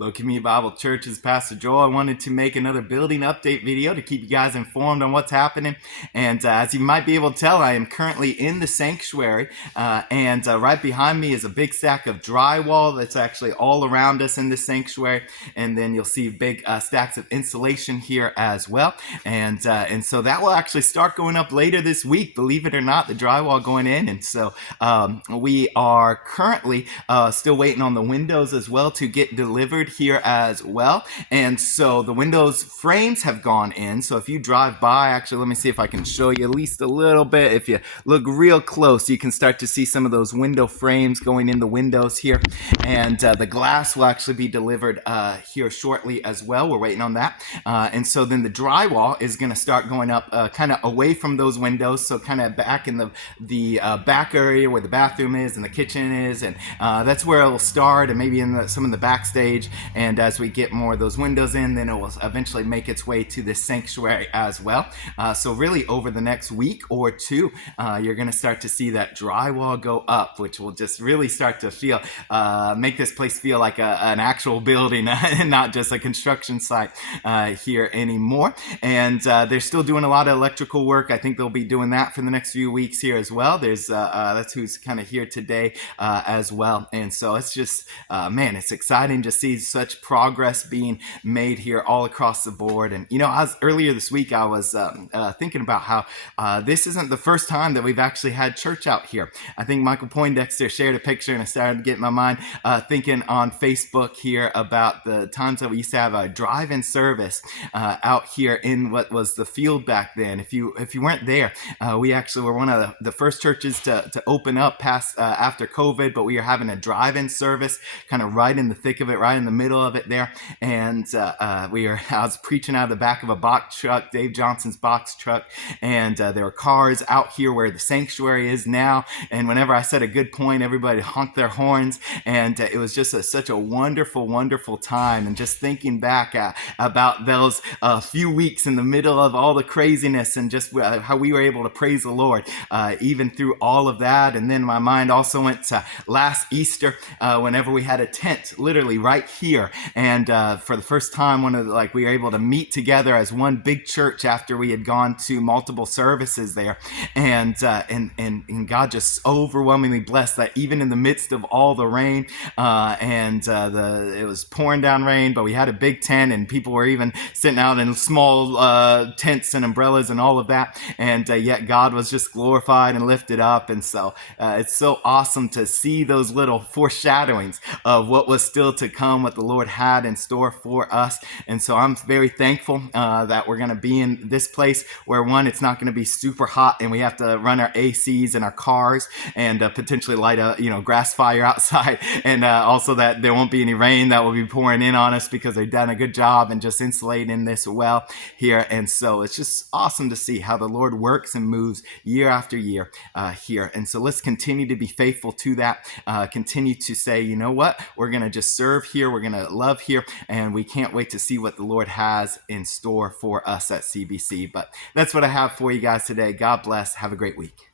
Hello, Community Bible Church. This is Pastor Joel. I wanted to make another building update video to keep you guys informed on what's happening. And as you might be able to tell, I am currently in the sanctuary. And right behind me is a big stack of drywall that's actually all around us in the sanctuary. And then you'll see big stacks of insulation here as well. And so that will actually start going up later this week, believe it or not, the drywall going in. And so we are currently still waiting on the windows as well to get delivered here as well. And so the windows frames have gone in. So if you drive by, actually, let me see if I can show you at least a little bit. If you look real close, you can start to see some of those window frames going in the windows here. And the glass will actually be delivered here shortly as well. We're waiting on that. And so then the drywall is going to start going up kind of away from those windows. So kind of back in the back area where the bathroom is and the kitchen is. And that's where it'll start, and maybe in some of the backstage. And as we get more of those windows in, then it will eventually make its way to the sanctuary as well. So really over the next week or two, you're going to start to see that drywall go up, which will just really start to feel, make this place feel like an actual building and not just a construction site here anymore. And they're still doing a lot of electrical work. I think they'll be doing that for the next few weeks here as well. There's that's who's kind of here today as well. And so it's just, man, it's exciting to see such progress being made here all across the board. And, earlier this week, I was thinking about how this isn't the first time that we've actually had church out here. I think Michael Poindexter shared a picture, and I started getting my mind thinking on Facebook here about the times that we used to have a drive-in service out here in what was the field back then. If you weren't there, we actually were one of the first churches to open up past after COVID, but we were having a drive-in service kind of right in the thick of it, right in the middle of it there. And I was preaching out of the back of a box truck, Dave Johnson's box truck, and there were cars out here where the sanctuary is now. And whenever I said a good point, everybody honked their horns, and it was just such a wonderful, wonderful time. And just thinking back about those few weeks in the middle of all the craziness, and just how we were able to praise the Lord even through all of that. And then my mind also went to last Easter, whenever we had a tent literally right here, and for the first time we were able to meet together as one big church after we had gone to multiple services there. And God just overwhelmingly blessed that even in the midst of all the rain, it was pouring down rain, but we had a big tent, and people were even sitting out in small tents and umbrellas and all of that, and yet God was just glorified and lifted up. And so it's so awesome to see those little foreshadowings of what was still to come, what the Lord had in store for us. And so I'm very thankful that we're going to be in this place where, one, it's not going to be super hot and we have to run our ACs in our cars and potentially light a grass fire outside, and also that there won't be any rain that will be pouring in on us because they've done a good job in just insulating this well here. And so it's just awesome to see how the Lord works and moves year after year here. And so let's continue to be faithful to that, continue to say, you know what, we're going to just serve here, we're going to love here, and we can't wait to see what the Lord has in store for us at CBC. But that's what I have for you guys today. God bless. Have a great week.